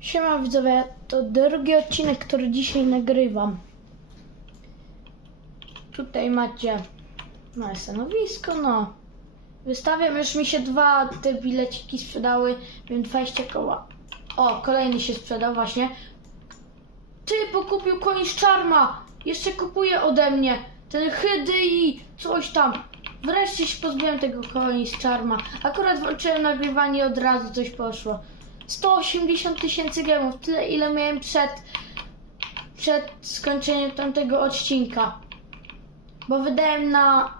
Siema widzowie, to drugi odcinek, który dzisiaj nagrywam. Tutaj macie moje stanowisko, no. Wystawiam, już mi się dwa te bileciki sprzedały, wiem 20 koła. O, kolejny się sprzedał właśnie. Ty, bo kupił koń z czarma! Jeszcze kupuje ode mnie. Ten hydy i coś tam. Wreszcie się pozbyłem tego koni z czarma. Akurat włączyłem nagrywanie i od razu coś poszło. 180 tysięcy gemów, tyle ile miałem przed, przed skończeniem tamtego odcinka. Bo wydałem na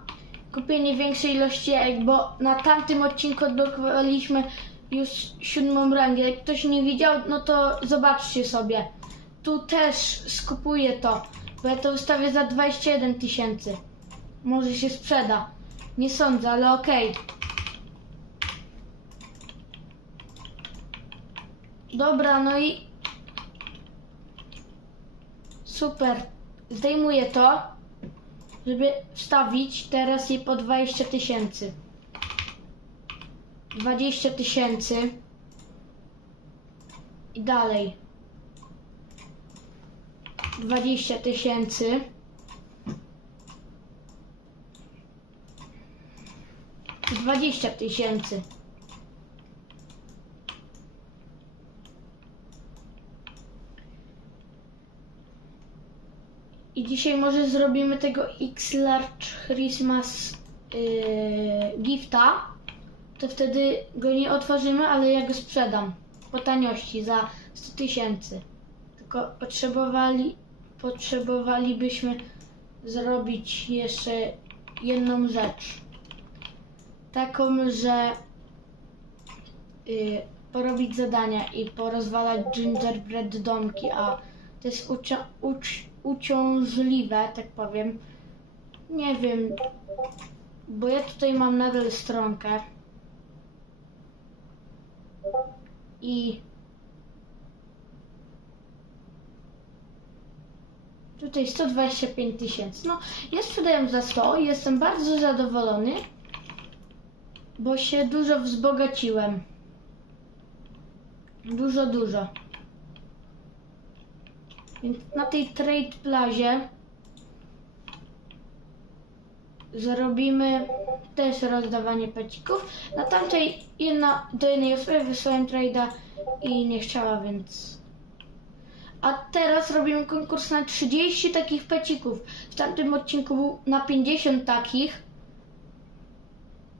kupienie większej ilości jajek, bo na tamtym odcinku odblokowaliśmy już siódmą rangę. Jak ktoś nie widział, no to zobaczcie sobie. Tu też skupuję to, bo ja to wystawię za 21 tysięcy. Może się sprzeda. Nie sądzę, ale okej. Dobra, no i super. Zdejmuję to, żeby wstawić teraz je po 20 tysięcy. 20 tysięcy. I dalej. 20 tysięcy. Dwadzieścia tysięcy. I dzisiaj może zrobimy tego X-Large Christmas yy, gifta. To wtedy go nie otworzymy, ale ja go sprzedam po taniości za 100 tysięcy. Tylko potrzebowali, potrzebowalibyśmy zrobić jeszcze jedną rzecz. Taką, że yy, porobić zadania i porozwalać gingerbread domki, a to jest ucz- uciążliwe, tak powiem. Nie wiem, bo ja tutaj mam nadal stronkę. I tutaj 125 tysięcy. No, ja sprzedaję za 100 i jestem bardzo zadowolony, bo się dużo wzbogaciłem. Dużo, dużo. Więc na tej trade plazie zrobimy też rozdawanie pecików. Na tamtej jedna, do jednej osoby wysłałem trade'a i nie chciała, więc... A teraz robimy konkurs na 30 takich pecików. W tamtym odcinku był na 50 takich.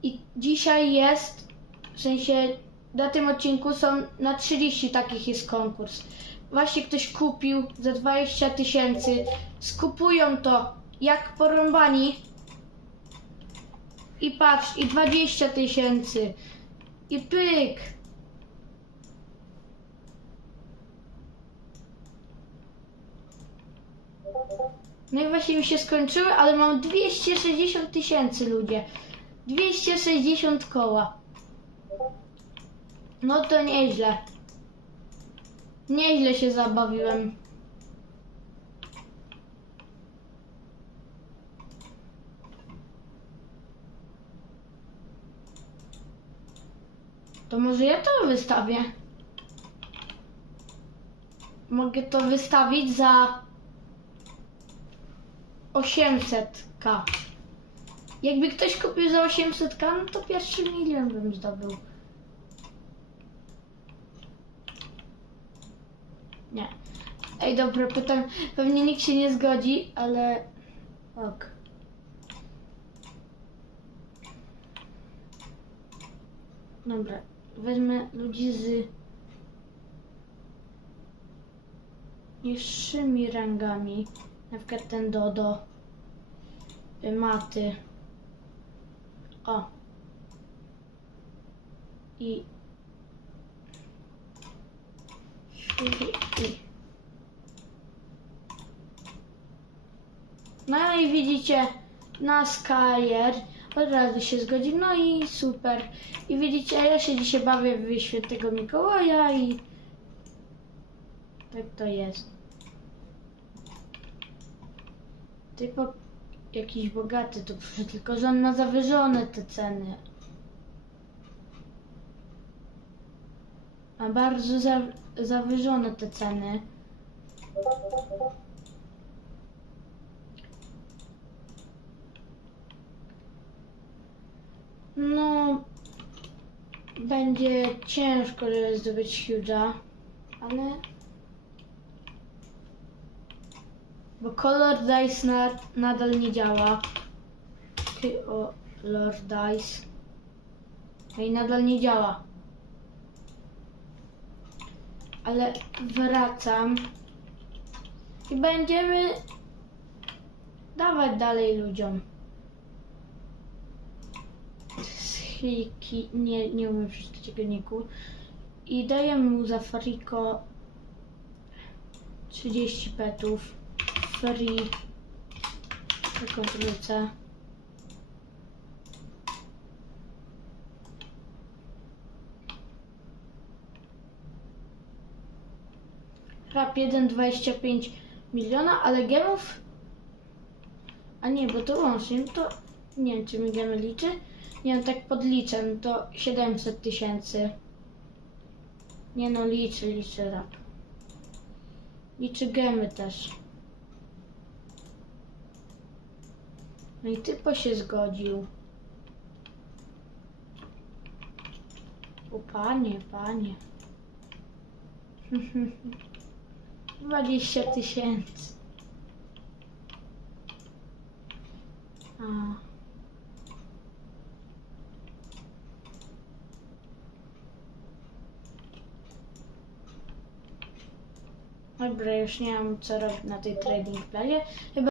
I dzisiaj jest, w sensie na tym odcinku są na 30 takich jest konkurs. Właśnie ktoś kupił za 20 tysięcy. Skupują to jak porąbani. I patrz, i 20 tysięcy. I pyk. No i właśnie mi się skończyły, ale mam 260 tysięcy ludzie. 260 koła. No to nieźle. Nieźle się zabawiłem. To może ja to wystawię. Mogę to wystawić za 800k. Jakby ktoś kupił za 800k, no to pierwszy milion bym zdobył. Nie. Ej, dobra, pytam. Pewnie nikt się nie zgodzi, ale. Ok. Dobra, wezmę ludzi z niższymi rangami. Na przykład ten Dodo. Maty. O. I i- No i widzicie, na Skyer od razu się zgodzi, no i super. I widzicie, ja się dzisiaj bawię w świętego Mikołaja i tak to jest. Tylko jakiś bogaty tu przyszedł, tylko że on ma zawyżone te ceny. A bardzo za, zawyżone te ceny. No, będzie ciężko, żeby zdobyć Huge'a, ale... Bo Color Dice na, nadal nie działa. Color Dice. I nadal nie działa. Ale wracam. I będziemy dawać dalej ludziom. Hiki, nie, nie umiem przeczytać niku. I dajemy mu za Fariko 30 petów. Free. Taką trójcę. Rap 1,25 miliona, ale gemów... A nie, bo to łącznie, no to nie wiem, czy mi gemy liczy. Nie wiem, tak podliczę, no to 700 tysięcy. Nie no, liczy, liczy rap. Liczy gemy też. No i typo się zgodził. O panie, panie. 20 tysięcy. A. Dobra, już nie mam co robić na tej trading plazie. Chyba